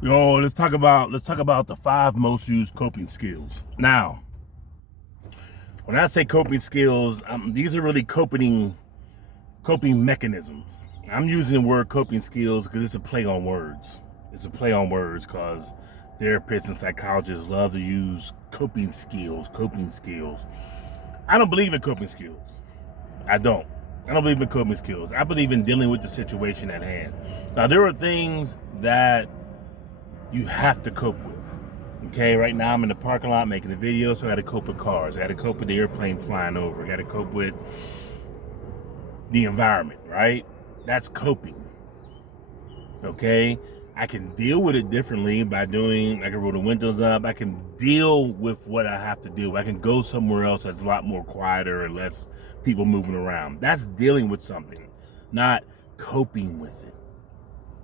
Yo, let's talk about the 5 most used coping skills. Now, when I say coping skills, these are really coping mechanisms. I'm using the word coping skills because it's a play on words. It's a play on words because therapists and psychologists love to use coping skills. Coping skills. I don't believe in coping skills. I don't. I don't believe in coping skills. I believe in dealing with the situation at hand. Now, there are things that you have to cope with. Okay, right now I'm in the parking lot making a video, so I got to cope with cars. I got to cope with the airplane flying over. I got to cope with the environment, right? That's coping. Okay, I can deal with it differently by I can roll the windows up. I can deal with what I have to do. I can go somewhere else that's a lot more quieter and less people moving around. That's dealing with something, not coping with it.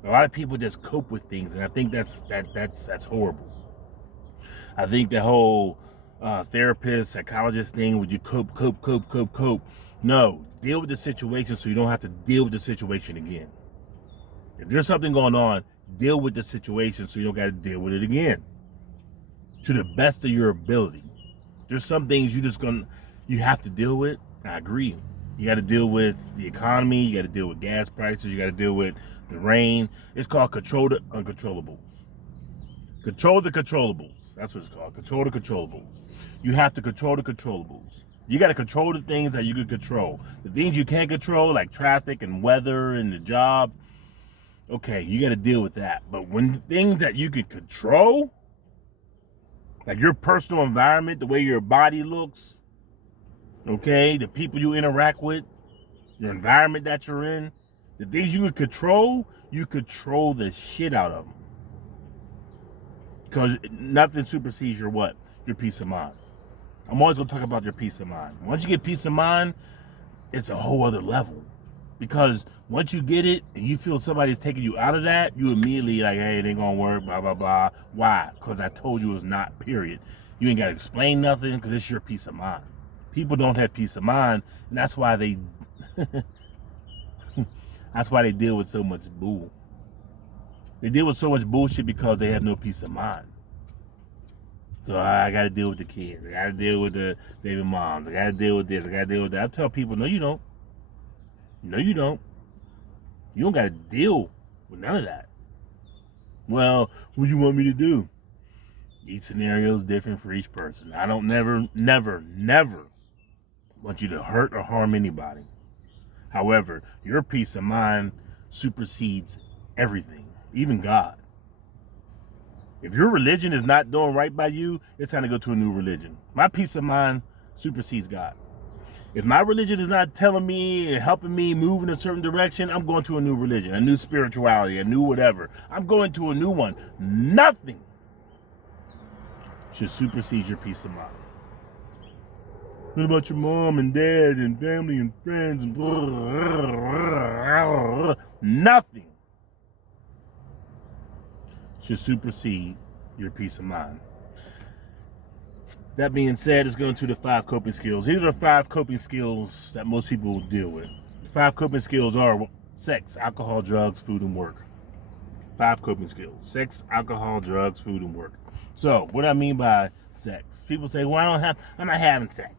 A lot of people just cope with things, and I think that's horrible. I think the whole therapist, psychologist thing, would you cope? No, deal with the situation so you don't have to deal with the situation again. If there's something going on, deal with the situation so you don't got to deal with it again. To the best of your ability. There's some things you have to deal with. I agree. You got to deal with the economy. You got to deal with gas prices. You got to deal with the rain. It's called control the uncontrollables. Control the controllables. That's what it's called. Control the controllables. You have to control the controllables. You got to control the things that you can control. The things you can't control, like traffic and weather and the job, okay, you got to deal with that. But when things that you can control, like your personal environment, the way your body looks, okay, the people you interact with, your environment that you're in, the things you you control the shit out of them. Because nothing supersedes your what? Your peace of mind. I'm always going to talk about your peace of mind. Once you get peace of mind, it's a whole other level. Because once you get it and you feel somebody's taking you out of that, you immediately like, hey, it ain't going to work, blah, blah, blah. Why? Because I told you it was not, period. You ain't got to explain nothing because it's your peace of mind. People don't have peace of mind, and that's why they that's why they deal with so much bull. They deal with so much bullshit because they have no peace of mind. So I got to deal with the kids. I got to deal with the baby moms. I got to deal with this. I got to deal with that. I tell people, no, you don't. No, you don't. You don't got to deal with none of that. Well, what do you want me to do? Each scenario is different for each person. I don't never want you to hurt or harm anybody. However, your peace of mind supersedes everything, even God. If your religion is not doing right by you, it's time to go to a new religion. My peace of mind supersedes God. If my religion is not telling me and helping me move in a certain direction, I'm going to a new religion, a new spirituality, a new whatever. I'm going to a new one. Nothing should supersede your peace of mind. What about your mom and dad and family and friends and nothing should supersede your peace of mind. That being said, let's go into the 5 coping skills. These are the 5 coping skills that most people will deal with. The 5 coping skills are sex, alcohol, drugs, food, and work. 5 coping skills: sex, alcohol, drugs, food, and work. So, what I mean by sex? People say, "Well, I'm not having sex.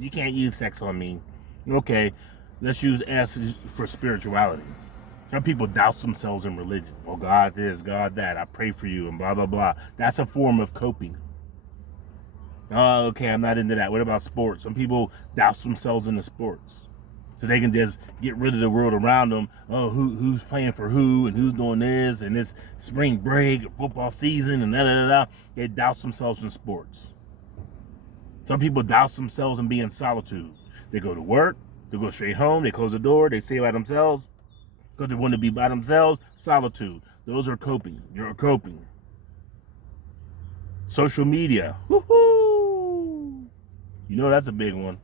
You can't use sex on me." Okay, let's use S for spirituality. Some people douse themselves in religion. Well, God this, God that. I pray for you, and blah blah blah. That's a form of coping. Oh, okay, I'm not into that. What about sports? Some people douse themselves into sports so they can just get rid of the world around them. Oh, who's playing for who and who's doing this and this spring break, football season, and da da da da. They douse themselves in sports. Some people douse themselves in being solitude. They go to work, they go straight home, they close the door, they stay by themselves because they want to be by themselves. Solitude. Those are coping. You're coping. Social media. Woohoo! You know that's a big one.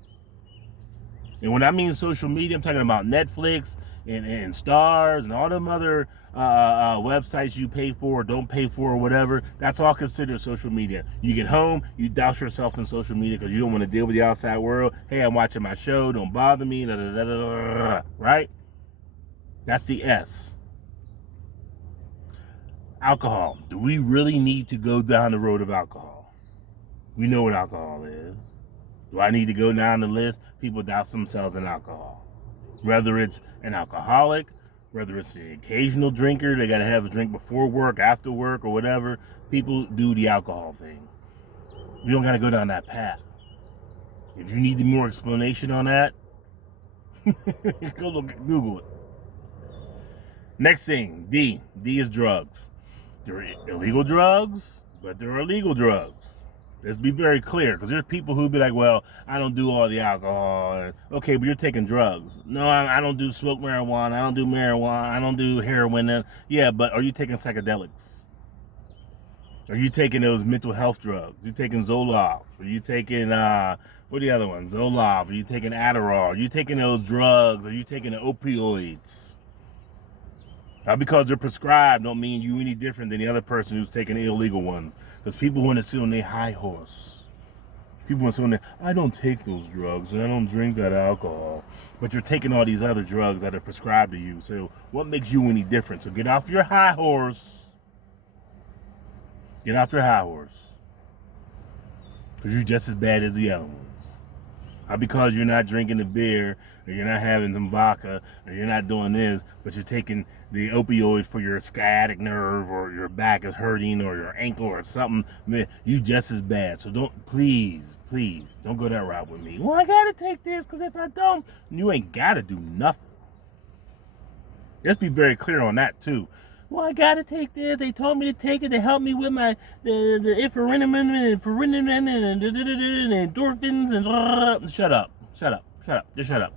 And when I mean social media, I'm talking about Netflix and Stars and all them other websites you pay for or don't pay for or whatever. That's all considered social media. You get home, you douse yourself in social media because you don't want to deal with the outside world. Hey, I'm watching my show. Don't bother me. Da, da, da, da, da, right? That's the S. Alcohol. Do we really need to go down the road of alcohol? We know what alcohol is. Do I need to go down the list? People douse themselves in alcohol. Whether it's an alcoholic, whether it's the occasional drinker, they got to have a drink before work, after work, or whatever. People do the alcohol thing. We don't got to go down that path. If you need more explanation on that, go look, Google it. Next thing, D. D is drugs. There are illegal drugs, but there are legal drugs. Let's be very clear, because there's people who be like, well, I don't do all the alcohol. Okay, but you're taking drugs. No, I don't do smoke marijuana. I don't do marijuana. I don't do heroin. Yeah, but are you taking psychedelics? Are you taking those mental health drugs? Are you taking Zoloft? Are you taking, what are the other ones? Zoloft? Are you taking Adderall? Are you taking those drugs? Are you taking the opioids? Now, because they're prescribed don't mean you any different than the other person who's taking the illegal ones. Because people want to sit on their high horse. People want to sit on their, I don't take those drugs and I don't drink that alcohol. But you're taking all these other drugs that are prescribed to you. So what makes you any different? So get off your high horse. Get off your high horse. Because you're just as bad as the other ones. Not because you're not drinking the beer, or you're not having some vodka, or you're not doing this, but you're taking the opioid for your sciatic nerve, or your back is hurting, or your ankle, or something. Man, you just as bad. So don't, please, don't go that route with me. Well, I gotta take this, because if I don't, you ain't gotta do nothing. Let's be very clear on that, too. Well, I gotta take this. They told me to take it to help me with my the and endorphins and shut up. Just shut up.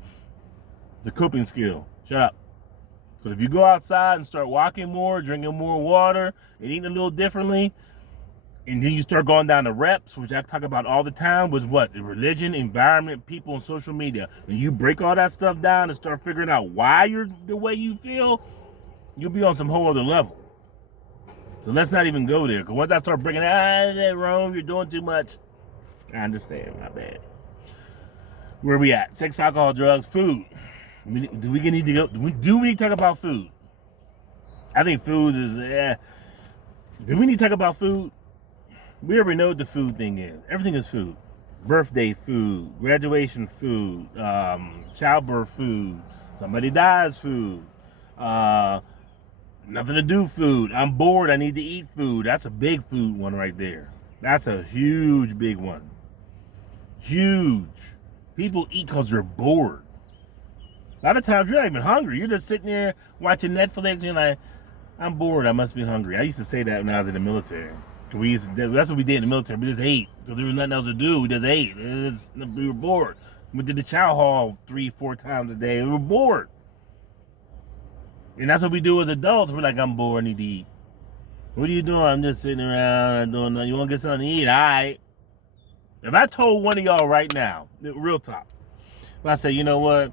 It's a coping skill. Shut up. Because if you go outside and start walking more, drinking more water, and eating a little differently, and then you start going down the reps, which I talk about all the time, was what? The religion, environment, people, and social media. When you break all that stuff down and start figuring out why you're the way you feel, you'll be on some whole other level. So let's not even go there. Because once I start breaking that Rome, you're doing too much. I understand, my bad. Where are we at? Sex, alcohol, drugs, food. Do we need to talk about food? I think food is, do we need to talk about food? We already know what the food thing is. Everything is food. Birthday food, graduation food, childbirth food, somebody dies food, nothing to do food. I'm bored. I need to eat food. That's a big food one right there. That's a huge, big one. Huge. People eat because they're bored. A lot of times you're not even hungry. You're just sitting there watching Netflix and you're like, I'm bored. I must be hungry. I used to say that when I was in the military. That's what we did in the military. We just ate. Because there was nothing else to do. We just ate. We were bored. We did the chow hall 3-4 times a day. We were bored. And that's what we do as adults. We're like, I'm bored, I need to eat. What are you doing? I'm just sitting around and doing nothing. You want to get something to eat? All right. If I told one of y'all right now, real talk, if I say, you know what?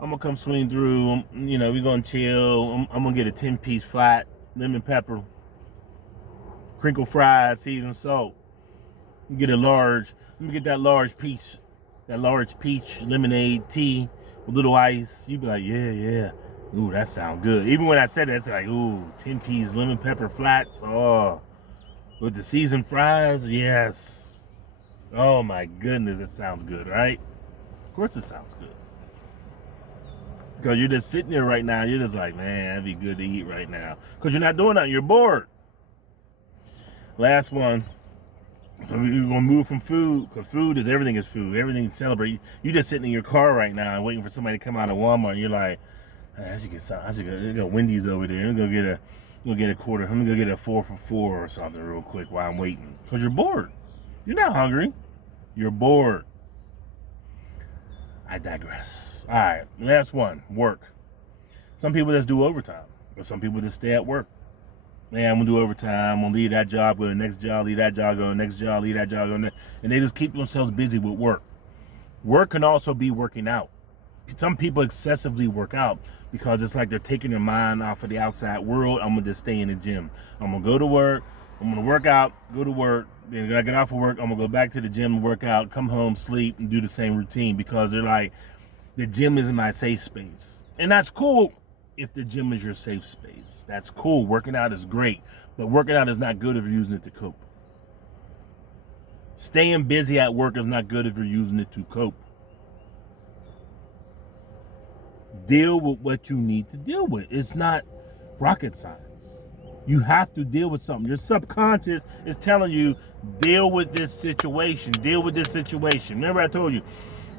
I'm going to come swing through. We're going to chill. I'm going to get a 10-piece flat, lemon pepper, crinkle fries, seasoned salt. Get a large, let me get that large peach lemonade tea with little ice. You'd be like, yeah. Ooh, that sounds good. Even when I said that, it's like, ooh, 10-piece lemon pepper flats. Oh, with the seasoned fries, yes. Oh my goodness, it sounds good, right? Of course it sounds good. Because you're just sitting there right now, you're just like, man, that'd be good to eat right now. Because you're not doing nothing, you're bored. Last one. So we're going to move from food, because everything is food. Everything is celebrate. You're just sitting in your car right now and waiting for somebody to come out of Walmart, and you're like, I should get something. I should go Wendy's over there. I'm going to get a quarter. I'm going to go get a 4 for $4 or something real quick while I'm waiting. Because you're bored. You're not hungry. You're bored. I digress. All right, last one, work. Some people just do overtime, or some people just stay at work. Man, I'm going to do overtime. I'm going to leave that job, go to the next job, leave that job, go to the next job, leave that job, go to the next. And they just keep themselves busy with work. Work can also be working out. Some people excessively work out because it's like they're taking their mind off of the outside world. I'm going to just stay in the gym. I'm going to go to work. I'm going to work out, go to work. Then when I get off of work, I'm going to go back to the gym and work out, come home, sleep, and do the same routine because they're like, the gym isn't my safe space. And that's cool if the gym is your safe space. That's cool. Working out is great, but working out is not good if you're using it to cope. Staying busy at work is not good if you're using it to cope. Deal with what you need to deal with. It's not rocket science. You have to deal with something. Your subconscious is telling you, deal with this situation. Deal with this situation. Remember I told you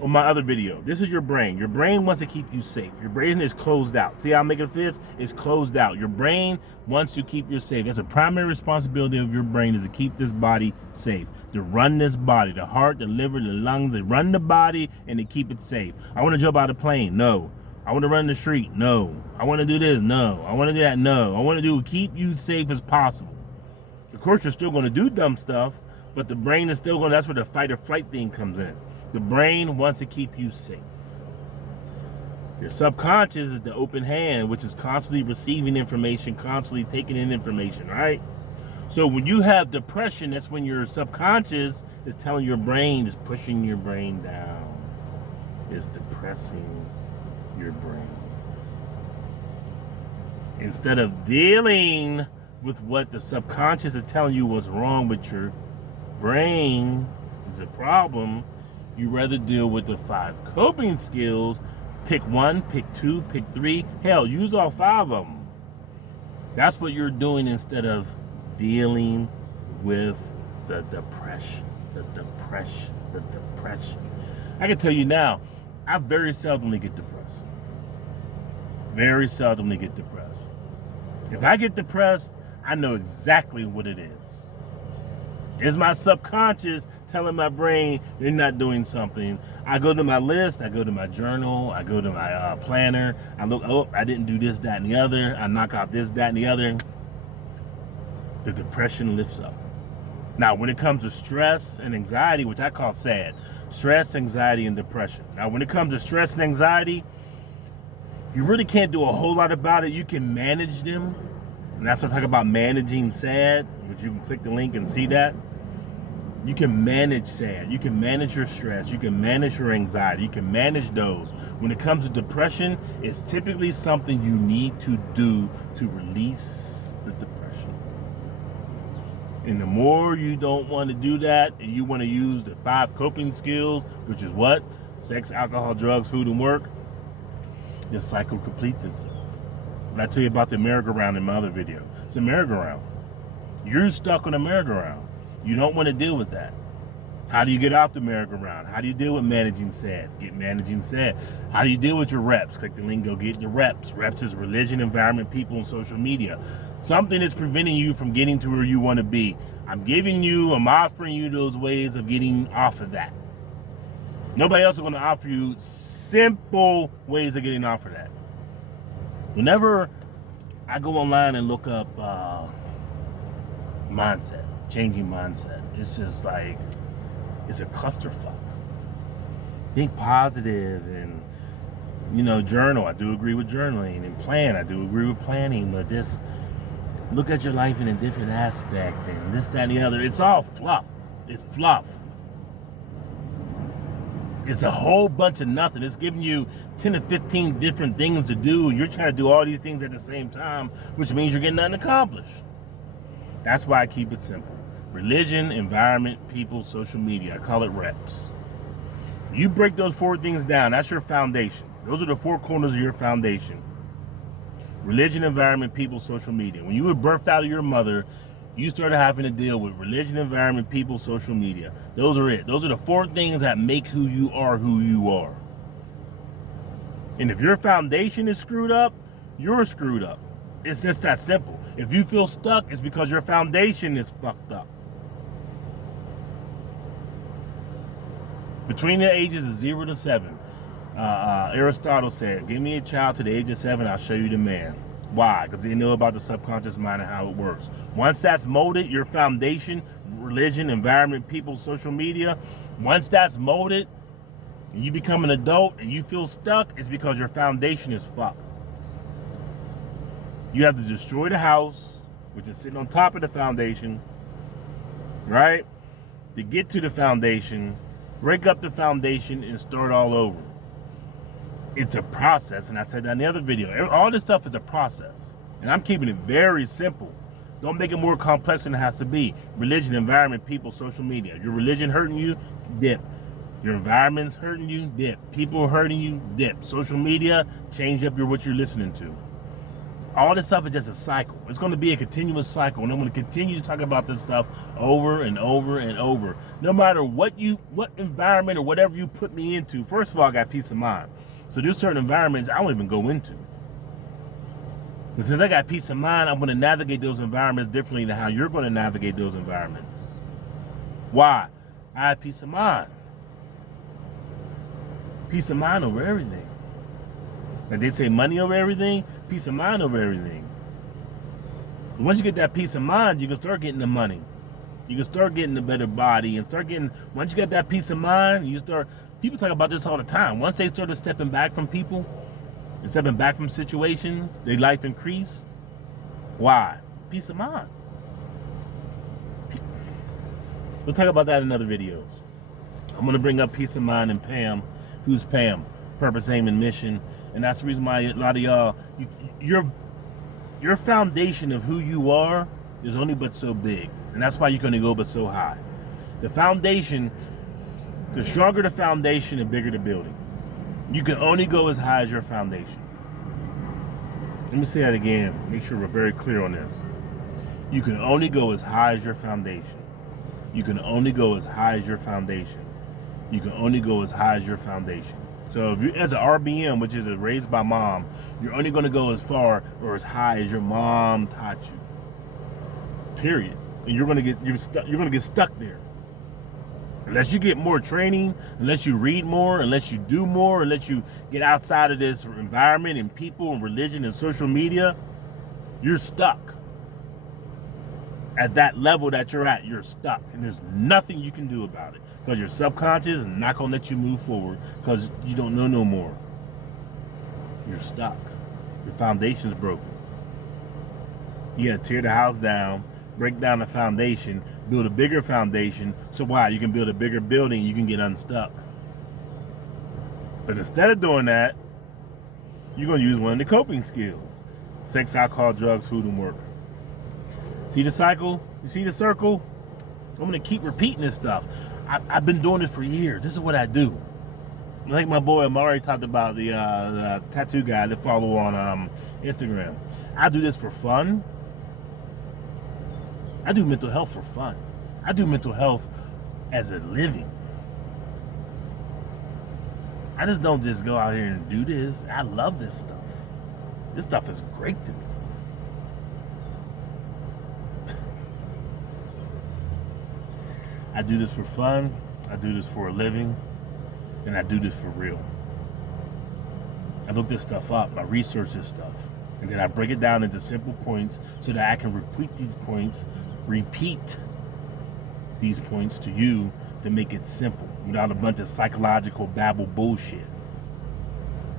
on my other video, this is your brain. Your brain wants to keep you safe. Your brain is closed out. See how I'm making this? It's closed out. Your brain wants to keep you safe. That's a primary responsibility of your brain, is to keep this body safe. To run this body. The heart, the liver, the lungs, they run the body and to keep it safe. I want to jump out of a plane. No. I want to run the street. No. I want to do this. No. I want to do that. No. I want to keep you safe as possible. Of course, you're still going to do dumb stuff, but the brain is still going to, that's where the fight or flight thing comes in. The brain wants to keep you safe. Your subconscious is the open hand, which is constantly receiving information, constantly taking in information, right? So when you have depression, that's when your subconscious is telling your brain, is pushing your brain down, is depressing your brain. Instead of dealing with what the subconscious is telling you what's wrong with your brain is a problem, you rather deal with the 5 coping skills. Pick 1, pick 2, pick 3. Hell, use all 5 of them. That's what you're doing instead of dealing with the depression. I can tell you now, I very seldomly get depressed. Very seldomly get depressed. If I get depressed, I know exactly what it is. It's my subconscious telling my brain you're not doing something. I go to my list, I go to my journal, I go to my planner, I look, oh, I didn't do this, that, and the other. I knock out this, that, and the other. The depression lifts up. Now, when it comes to stress and anxiety, which I call SAD, stress, anxiety, and depression. Now, when it comes to stress and anxiety, you really can't do a whole lot about it. You can manage them. And that's what I talk about, managing SAD, which you can click the link and see that. You can manage SAD. You can manage your stress. You can manage your anxiety. You can manage those. When it comes to depression, it's typically something you need to do to release the depression. And the more you don't want to do that, and you want to use the 5 coping skills, which is what? Sex, alcohol, drugs, food, and work, this cycle completes itself. When I tell you about the merry-go-round in my other video, it's a merry-go-round. You're stuck on a merry-go-round. You don't want to deal with that. How do you get off the merry-go-round? How do you deal with managing SAD? Get managing SAD. How do you deal with your reps? Click the link, go get the reps. Reps is religion, environment, people, and social media. Something is preventing you from getting to where you want to be. I'm offering you those ways of getting off of that. Nobody else is going to offer you simple ways of getting off of that. Whenever I go online and look up mindset, changing mindset, it's just like, it's a clusterfuck. Think positive and, journal. I do agree with journaling, and plan. I do agree with planning, but just look at your life in a different aspect and this, that, and the other. It's all fluff. It's fluff. It's a whole bunch of nothing. It's giving you 10 to 15 different things to do, and you're trying to do all these things at the same time, which means you're getting nothing accomplished. That's why I keep it simple. Religion, environment, people, social media. I call it reps. You break those 4 things down, that's your foundation. Those are the 4 corners of your foundation. Religion, environment, people, social media. When you were birthed out of your mother, you started having to deal with religion, environment, people, social media. Those are it. Those are the 4 things that make who you are who you are. And if your foundation is screwed up, you're screwed up. It's just that simple. If you feel stuck, it's because your foundation is fucked up. Between the ages of 0 to 7, Aristotle said, give me a child to the age of 7, I'll show you the man. Why? Because they know about the subconscious mind and how it works. Once that's molded, your foundation, religion, environment, people, social media, once that's molded, and you become an adult and you feel stuck, it's because your foundation is fucked. You have to destroy the house, which is sitting on top of the foundation, right? To get to the foundation, break up the foundation and start all over. It's a process, and I said that in the other video. All this stuff is a process, and I'm keeping it very simple. Don't make it more complex than it has to be. Religion, environment, people, social media. Your religion hurting you, dip. Your environment's hurting you, dip. People hurting you, dip. Social media, change up what you're listening to. All this stuff is just a cycle. It's going to be a continuous cycle, and I'm going to continue to talk about this stuff over and over and over. No matter what environment or whatever you put me into. First of all, I got peace of mind. So there's certain environments I won't even go into. But since I got peace of mind, I'm going to navigate those environments differently than how you're going to navigate those environments. Why? I have peace of mind. Peace of mind over everything. Like they say money over everything, peace of mind over everything. And once you get that peace of mind, you can start getting the money. You can start getting a better body and start getting, once you get that peace of mind, people talk about this all the time. Once they started stepping back from people and stepping back from situations, their life increase. Why? Peace of mind. We'll talk about that in other videos. I'm going to bring up peace of mind and Pam. Who's Pam? Purpose, aim, and mission. And that's the reason why a lot of y'all, your foundation of who you are is only but so big. And that's why you're going to go but so high. The foundation, the stronger the foundation, the bigger the building. You can only go as high as your foundation. Let me say that again. Make sure we're very clear on this. You can only go as high as your foundation. You can only go as high as your foundation. You can only go as high as your foundation. So if you, as an RBM, which is a raised by mom, you're only going to go as far or as high as your mom taught you. Period. And you're going to get stuck there. Unless you get more training, unless you read more, unless you do more, unless you get outside of this environment and people and religion and social media, you're stuck. At that level that you're at, you're stuck. And there's nothing you can do about it. Because your subconscious is not going to let you move forward because you don't know no more. You're stuck. Your foundation's broken. You got to tear the house down, break down the foundation, build a bigger foundation. So why? You can build a bigger building, you can get unstuck. But instead of doing that, you're going to use one of the coping skills. Sex, alcohol, drugs, food, and work. See the cycle? You see the circle? I'm going to keep repeating this stuff. I've been doing this for years. This is what I do. Like my boy Amari talked about, the tattoo guy that follow on Instagram. I do this for fun. I do mental health for fun. I do mental health as a living. I just don't just go out here and do this. I love this stuff. This stuff is great to me. I do this for fun, I do this for a living, and I do this for real. I look this stuff up, I research this stuff, and then I break it down into simple points so that I can repeat these points to you to make it simple without a bunch of psychological babble bullshit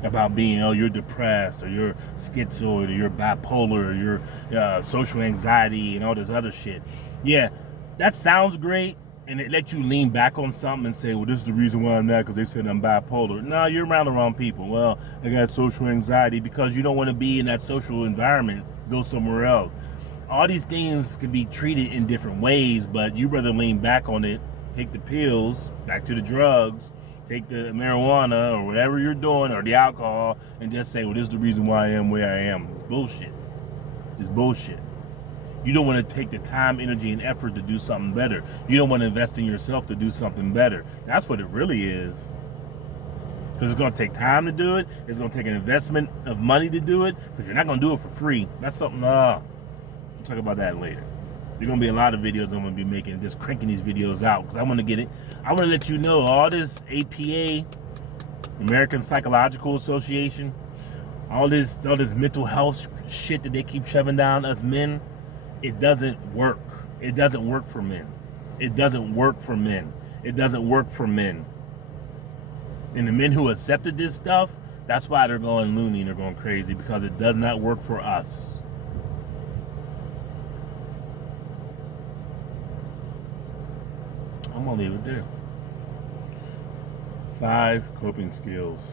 about being, oh, you're depressed or you're schizoid or you're bipolar or you're social anxiety and all this other shit. Yeah, that sounds great. And it lets you lean back on something and say, well, this is the reason why I'm not, because they said I'm bipolar. No, you're around the wrong people. Well, I got social anxiety because you don't want to be in that social environment. Go somewhere else. All these things can be treated in different ways, but you rather lean back on it, take the pills, back to the drugs, take the marijuana or whatever you're doing or the alcohol and just say, well, this is the reason why I am where I am. It's bullshit. It's bullshit. You don't want to take the time, energy, and effort to do something better. You don't want to invest in yourself to do something better. That's what it really is. Because it's going to take time to do it. It's going to take an investment of money to do it. Because you're not going to do it for free. That's something, we'll talk about that later. There's going to be a lot of videos I'm going to be making, just cranking these videos out. Because I want to get it. I want to let you know all this APA, American Psychological Association, all this mental health shit that they keep shoving down us men. It doesn't work. It doesn't work for men. It doesn't work for men. It doesn't work for men. And the men who accepted this stuff, that's why they're going loony and they're going crazy, because it does not work for us. I'm going to leave it there. 5 coping skills.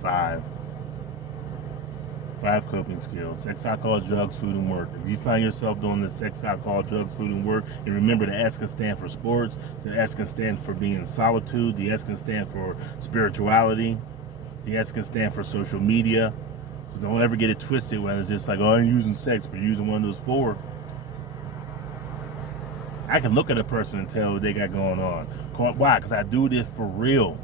Five coping skills: sex, alcohol, drugs, food, and work. If you find yourself doing the sex, alcohol, drugs, food, and work, and remember the S can stand for sports, the S can stand for being in solitude, the S can stand for spirituality, the S can stand for social media. So don't ever get it twisted when it's just like, oh, I'm using sex, but you're using one of those four. I can look at a person and tell what they got going on. Why? Because I do this for real.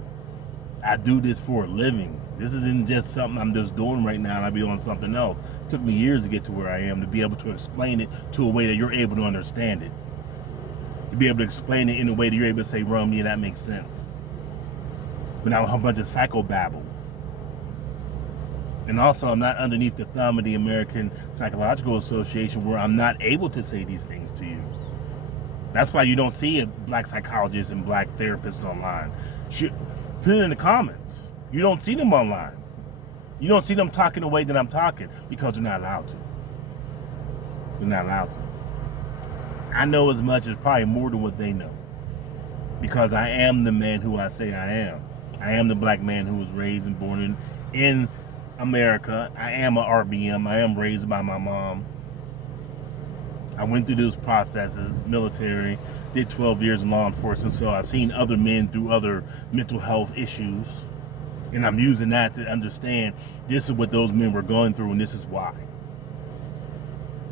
I do this for a living. This isn't just something I'm just doing right now and I'll be on something else. It took me years to get to where I am, to be able to explain it to a way that you're able to understand it. To be able to explain it in a way that you're able to say, yeah, that makes sense. But now a bunch of psychobabble. And also, I'm not underneath the thumb of the American Psychological Association, where I'm not able to say these things to you. That's why you don't see black psychologists and black therapists online. Put it in the comments. You don't see them online. You don't see them talking the way that I'm talking because they're not allowed to. They're not allowed to. I know as much as probably more than what they know, because I am the man who I say I am. I am the black man who was raised and born in America. I am a RBM. I am raised by my mom. I went through those processes, military, did 12 years in law enforcement, so I've seen other men through other mental health issues, and I'm using that to understand this is what those men were going through, and this is why.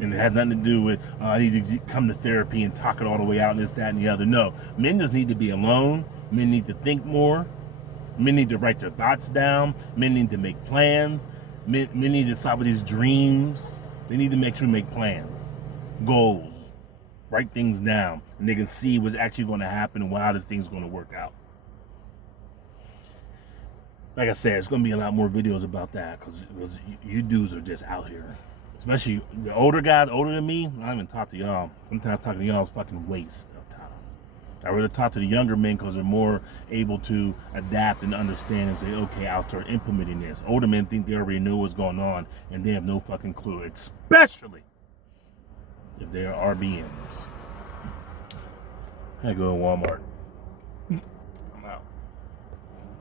And it has nothing to do with, I need to come to therapy and talk it all the way out and this, that, and the other. No, men just need to be alone. Men need to think more. Men need to write their thoughts down. Men need to make plans. Men need to stop with these dreams. They need to make sure to make plans, goals, write things down, and they can see what's actually going to happen and how this thing's going to work out. Like I said, there's going to be a lot more videos about that because you dudes are just out here. Especially the older guys, older than me. I don't even talk to y'all. Sometimes talking to y'all is fucking waste of time. I rather talk to the younger men because they're more able to adapt and understand and say, okay, I'll start implementing this. Older men think they already know what's going on and they have no fucking clue, especially if they are RBMs. I go to Walmart.